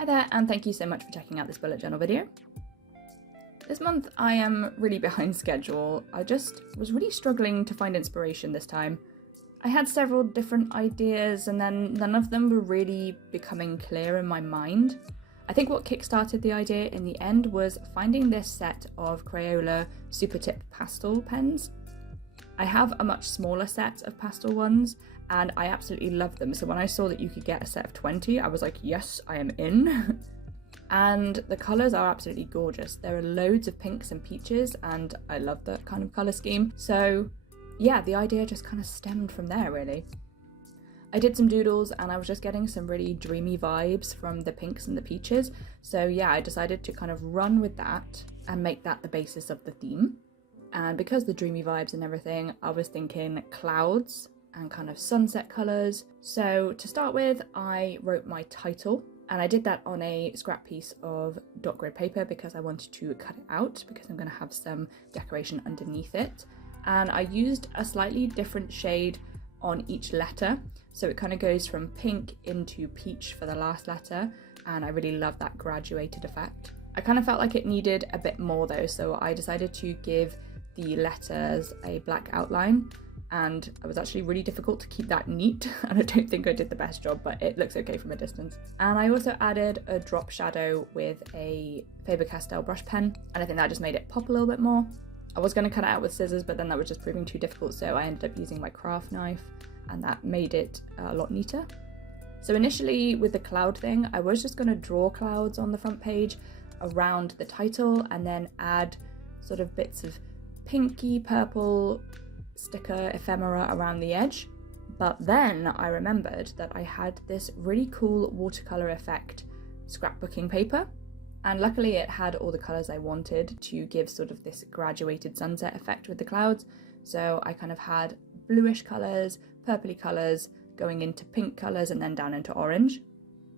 Hi there, and thank you so much for checking out this bullet journal video. This month I am really behind schedule. I just was really struggling to find inspiration this time. I had several different ideas and then none of them were really becoming clear in my mind. I think what kickstarted the idea in the end was finding this set of Crayola Super Tip pastel pens. I have a much smaller set of pastel ones and I absolutely love them. So when I saw that you could get a set of 20, I was like, yes, I am in. And the colours are absolutely gorgeous. There are loads of pinks and peaches and I love that kind of colour scheme. So yeah, the idea just kind of stemmed from there really. I did some doodles and I was just getting some really dreamy vibes from the pinks and the peaches. So yeah, I decided to kind of run with that and make that the basis of the theme. And because the dreamy vibes and everything, I was thinking clouds and kind of sunset colours. So to start with, I wrote my title and I did that on a scrap piece of dot grid paper because I wanted to cut it out because I'm going to have some decoration underneath it. And I used a slightly different shade on each letter. So it kind of goes from pink into peach for the last letter. And I really love that graduated effect. I kind of felt like it needed a bit more though. So I decided to give the letters a black outline. And it was actually really difficult to keep that neat, and I don't think I did the best job, but it looks okay from a distance. And I also added a drop shadow with a Pastel brush pen, and I think that just made it pop a little bit more. I was going to cut it out with scissors, but then that was just proving too difficult, so I ended up using my craft knife, and that made it a lot neater. So initially with the cloud thing, I was just going to draw clouds on the front page around the title, and then add sort of bits of pinky purple sticker ephemera around the edge. But then I remembered that I had this really cool watercolor effect scrapbooking paper, and luckily it had all the colors I wanted to give sort of this graduated sunset effect with the clouds. So I kind of had bluish colors, purpley colors, going into pink colors and then down into orange.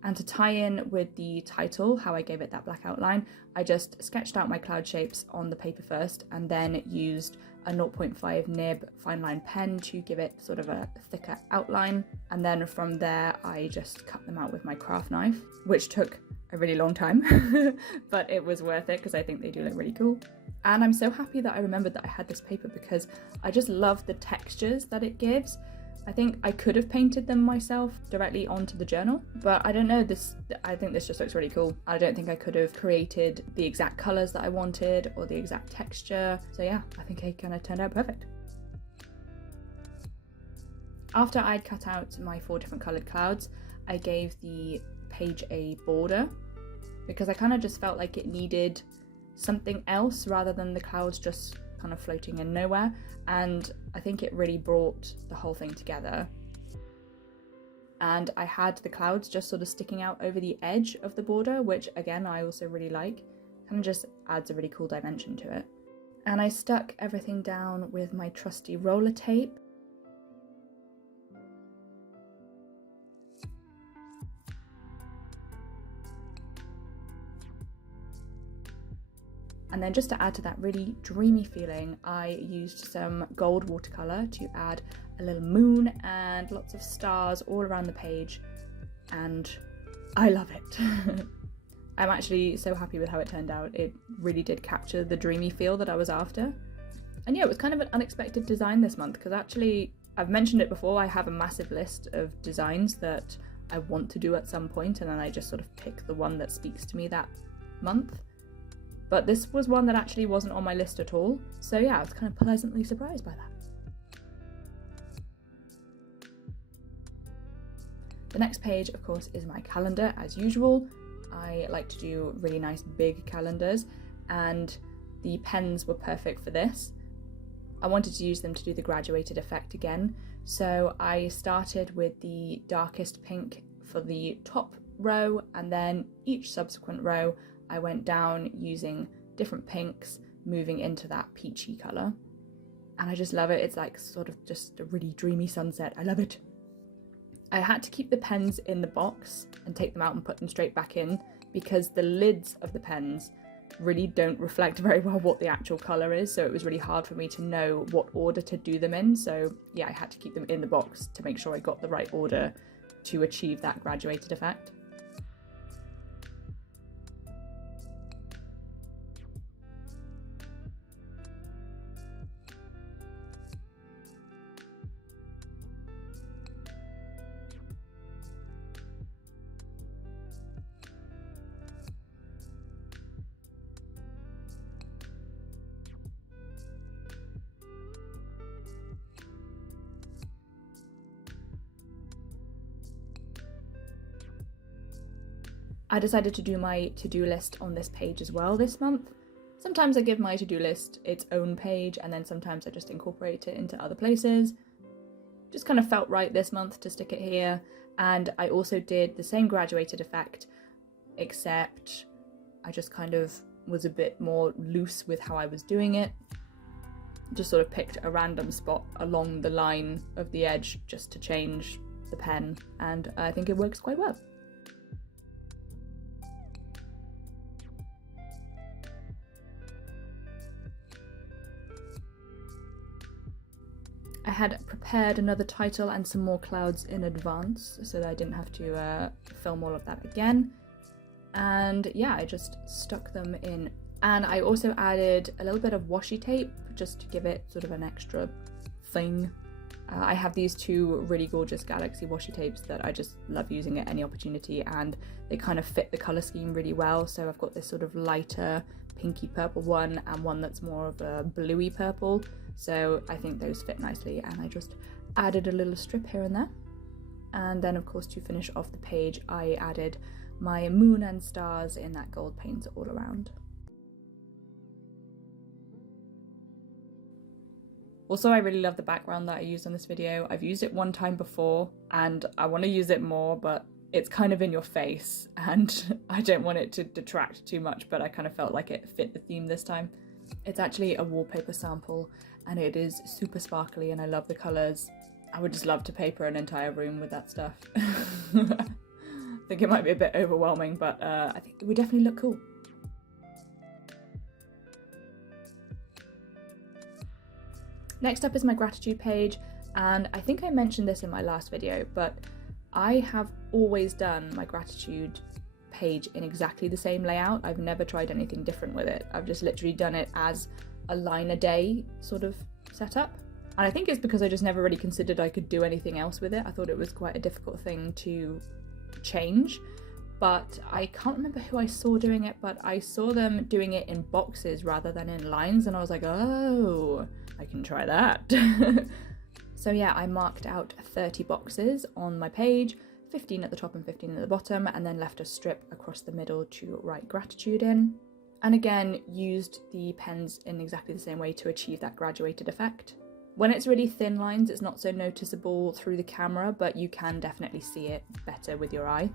And to tie in with the title, how I gave it that black outline, I just sketched out my cloud shapes on the paper first and then used a 0.5 nib fine line pen to give it sort of a thicker outline. And then from there, I just cut them out with my craft knife, which took a really long time, but it was worth it because I think they do look really cool. And I'm so happy that I remembered that I had this paper because I just love the textures that it gives. I think I could have painted them myself directly onto the journal, but I don't know, I think this just looks really cool. I don't think I could have created the exact colours that I wanted or the exact texture. So yeah, I think it kind of turned out perfect. After I'd cut out my 4 different coloured clouds, I gave the page a border because I kind of just felt like it needed something else rather than the clouds just kind of floating in nowhere, and I think it really brought the whole thing together. And I had the clouds just sort of sticking out over the edge of the border, which again I also really like, kind of just adds a really cool dimension to it. And I stuck everything down with my trusty roller tape. And then just to add to that really dreamy feeling, I used some gold watercolour to add a little moon and lots of stars all around the page, and I love it. I'm actually so happy with how it turned out. It really did capture the dreamy feel that I was after. And yeah, it was kind of an unexpected design this month because actually, I've mentioned it before, I have a massive list of designs that I want to do at some point, and then I just sort of pick the one that speaks to me that month. But this was one that actually wasn't on my list at all. So yeah, I was kind of pleasantly surprised by that. The next page, of course, is my calendar as usual. I like to do really nice big calendars, and the pens were perfect for this. I wanted to use them to do the graduated effect again. So I started with the darkest pink for the top row, and then each subsequent row I went down using different pinks, moving into that peachy colour. And I just love it. It's like sort of just a really dreamy sunset. I love it. I had to keep the pens in the box and take them out and put them straight back in because the lids of the pens really don't reflect very well what the actual colour is. So it was really hard for me to know what order to do them in. So yeah, I had to keep them in the box to make sure I got the right order to achieve that graduated effect. I decided to do my to-do list on this page as well this month. Sometimes I give my to-do list its own page, and then sometimes I just incorporate it into other places. Just kind of felt right this month to stick it here. And I also did the same graduated effect, except I just kind of was a bit more loose with how I was doing it. Just sort of picked a random spot along the line of the edge just to change the pen, and I think it works quite well. I had prepared another title and some more clouds in advance so that I didn't have to film all of that again. And yeah, I just stuck them in. And I also added a little bit of washi tape just to give it sort of an extra thing. I have these two really gorgeous Galaxy washi tapes that I just love using at any opportunity, and they kind of fit the colour scheme really well. So I've got this sort of lighter pinky purple one and one that's more of a bluey purple. So I think those fit nicely, and I just added a little strip here and there. And then of course, to finish off the page, I added my moon and stars in that gold paint all around. Also, I really love the background that I used on this video. I've used it one time before and I want to use it more, but it's kind of in your face and I don't want it to detract too much, but I kind of felt like it fit the theme this time. It's actually a wallpaper sample and it is super sparkly and I love the colours. I would just love to paper an entire room with that stuff. I think it might be a bit overwhelming, but I think it would definitely look cool. Next up is my gratitude page, and I think I mentioned this in my last video, but I have always done my gratitude page in exactly the same layout. I've never tried anything different with it. I've just literally done it as a line a day sort of setup. And I think it's because I just never really considered I could do anything else with it. I thought it was quite a difficult thing to change, but I can't remember who I saw doing it, but I saw them doing it in boxes rather than in lines, and I was like, oh, I can try that. So yeah, I marked out 30 boxes on my page, 15 at the top and 15 at the bottom, and then left a strip across the middle to write gratitude in. And again, used the pens in exactly the same way to achieve that graduated effect. When it's really thin lines, it's not so noticeable through the camera, but you can definitely see it better with your eye.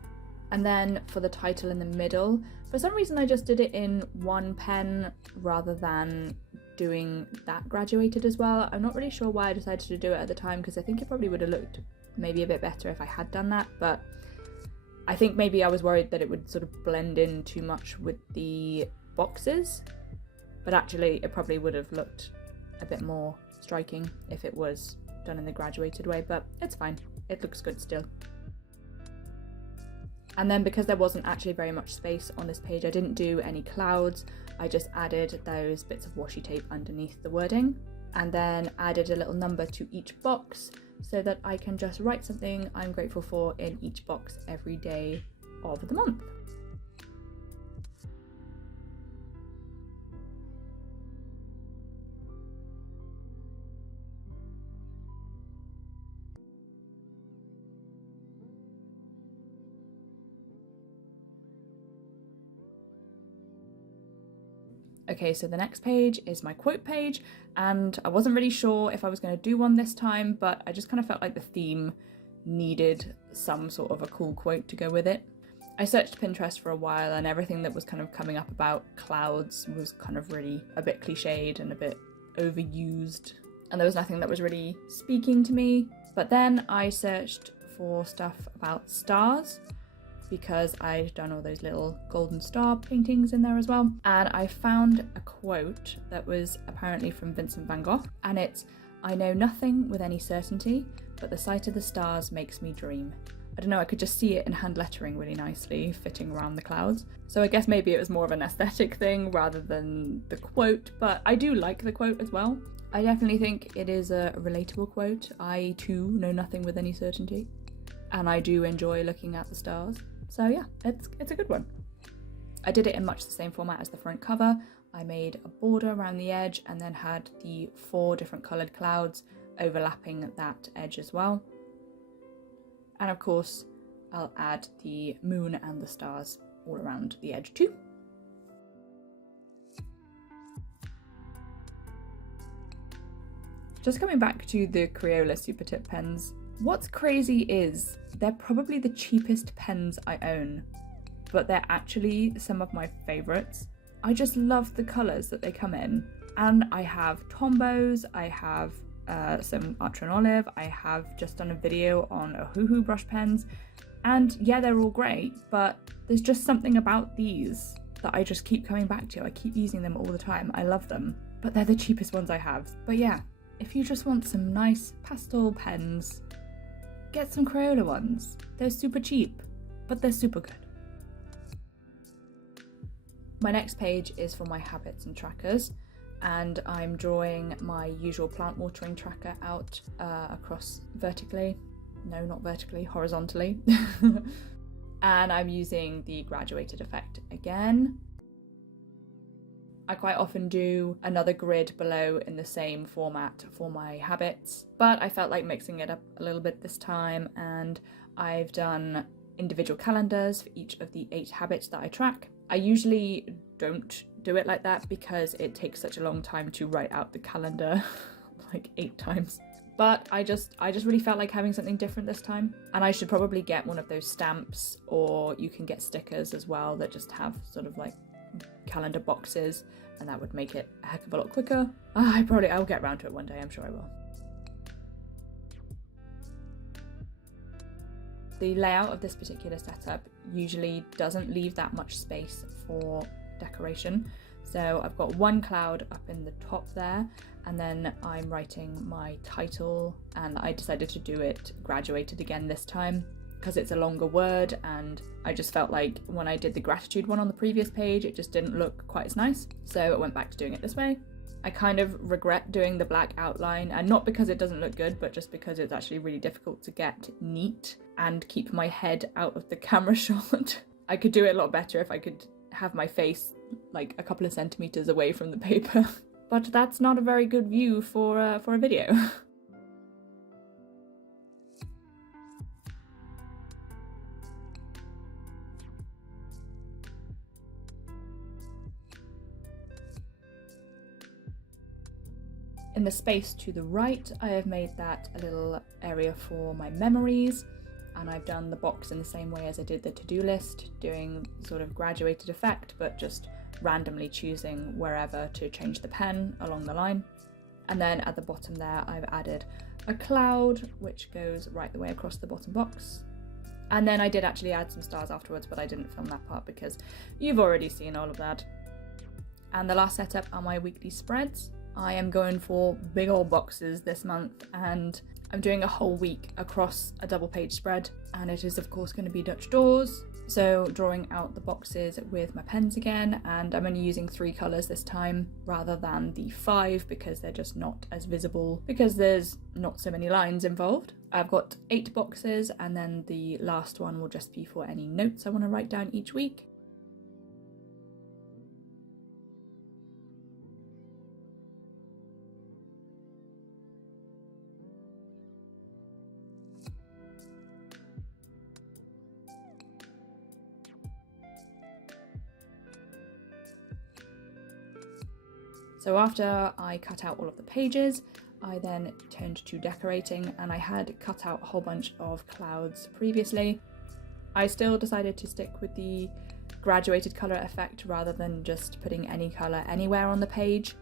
And then for the title in the middle, for some reason I just did it in one pen rather than doing that graduated as well. I'm not really sure why I decided to do it at the time, because I think it probably would have looked maybe a bit better if I had done that, but I think maybe I was worried that it would sort of blend in too much with the boxes, but actually it probably would have looked a bit more striking if it was done in the graduated way, but it's fine, it looks good still. And then because there wasn't actually very much space on this page, I didn't do any clouds. I just added those bits of washi tape underneath the wording, and then added a little number to each box so that I can just write something I'm grateful for in each box every day of the month. Okay, so the next page is my quote page, and I wasn't really sure if I was going to do one this time, but I just kind of felt like the theme needed some sort of a cool quote to go with it. I searched Pinterest for a while, and everything that was kind of coming up about clouds was kind of really a bit cliched and a bit overused, and there was nothing that was really speaking to me. But then I searched for stuff about stars, because I'd done all those little golden star paintings in there as well. And I found a quote that was apparently from Vincent van Gogh, and it's, "I know nothing with any certainty, but the sight of the stars makes me dream." I don't know, I could just see it in hand lettering really nicely, fitting around the clouds. So I guess maybe it was more of an aesthetic thing rather than the quote, but I do like the quote as well. I definitely think it is a relatable quote. I too know nothing with any certainty, and I do enjoy looking at the stars. So yeah, it's a good one. I did it in much the same format as the front cover. I made a border around the edge and then had the 4 different coloured clouds overlapping that edge as well. And of course, I'll add the moon and the stars all around the edge too. Just coming back to the Crayola Super Tip pens, what's crazy is they're probably the cheapest pens I own, but they're actually some of my favourites. I just love the colours that they come in. And I have Tombos, I have some Archer and Olive, I have just done a video on Ohuhu brush pens, and yeah, they're all great, but there's just something about these that I just keep coming back to. I keep using them all the time. I love them, but they're the cheapest ones I have. But yeah, if you just want some nice pastel pens, get some Crayola ones. They're super cheap, but they're super good. My next page is for my habits and trackers, and I'm drawing my usual plant watering tracker out across vertically. No, not vertically, horizontally. And I'm using the graduated effect again. I quite often do another grid below in the same format for my habits, but I felt like mixing it up a little bit this time, and I've done individual calendars for each of the 8 habits that I track. I usually don't do it like that because it takes such a long time to write out the calendar like 8 times. But I just really felt like having something different this time. And I should probably get one of those stamps, or you can get stickers as well that just have sort of like calendar boxes, and that would make it a heck of a lot quicker. I'll get around to it one day, I'm sure I will. The layout of this particular setup usually doesn't leave that much space for decoration. So I've got one cloud up in the top there, and then I'm writing my title, and I decided to do it graduated again this time because it's a longer word, and I just felt like when I did the gratitude one on the previous page, it just didn't look quite as nice. So I went back to doing it this way. I kind of regret doing the black outline, and not because it doesn't look good, but just because it's actually really difficult to get neat and keep my head out of the camera shot. I could do it a lot better if I could have my face like a couple of centimeters away from the paper, but that's not a very good view for a video. In the space to the right, I have made that a little area for my memories, and I've done the box in the same way as I did the to-do list, doing sort of graduated effect, but just randomly choosing wherever to change the pen along the line. And then at the bottom there, I've added a cloud, which goes right the way across the bottom box. And then I did actually add some stars afterwards, but I didn't film that part because you've already seen all of that. And the last setup are my weekly spreads. I am going for big old boxes this month, and I'm doing a whole week across a double page spread, and it is of course going to be Dutch doors. So drawing out the boxes with my pens again, and I'm only using 3 colours this time rather than the 5 because they're just not as visible because there's not so many lines involved. I've got 8 boxes, and then the last one will just be for any notes I want to write down each week. So after I cut out all of the pages, I then turned to decorating, and I had cut out a whole bunch of clouds previously. I still decided to stick with the graduated colour effect rather than just putting any colour anywhere on the page.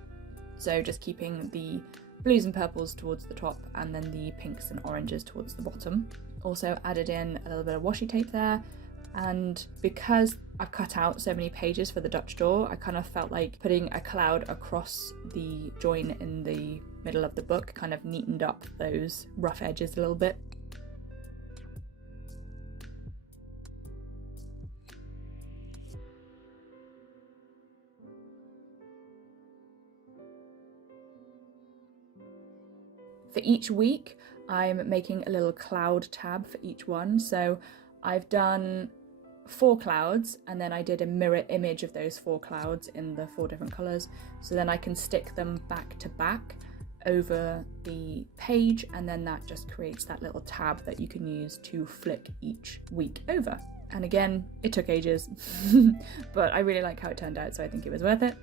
So just keeping the blues and purples towards the top, and then the pinks and oranges towards the bottom. Also added in a little bit of washi tape there. And because I've cut out so many pages for the Dutch door, I kind of felt like putting a cloud across the join in the middle of the book kind of neatened up those rough edges a little bit. For each week, I'm making a little cloud tab for each one. So I've done 4 clouds, and then I did a mirror image of those 4 clouds in the 4 different colours, so then I can stick them back to back over the page, and then that just creates that little tab that you can use to flick each week over. And again, it took ages, but I really like how it turned out, so I think it was worth it.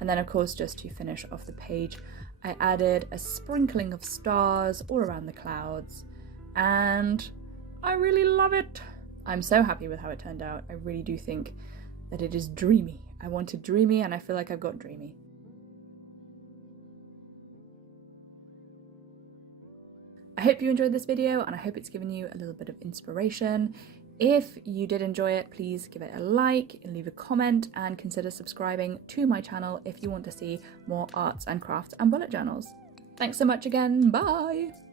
And then of course, just to finish off the page, I added a sprinkling of stars all around the clouds, and I really love it. I'm so happy with how it turned out. I really do think that it is dreamy. I wanted dreamy, and I feel like I've got dreamy. I hope you enjoyed this video, and I hope it's given you a little bit of inspiration. If you did enjoy it, please give it a like, leave a comment, and consider subscribing to my channel if you want to see more arts and crafts and bullet journals. Thanks so much again, bye!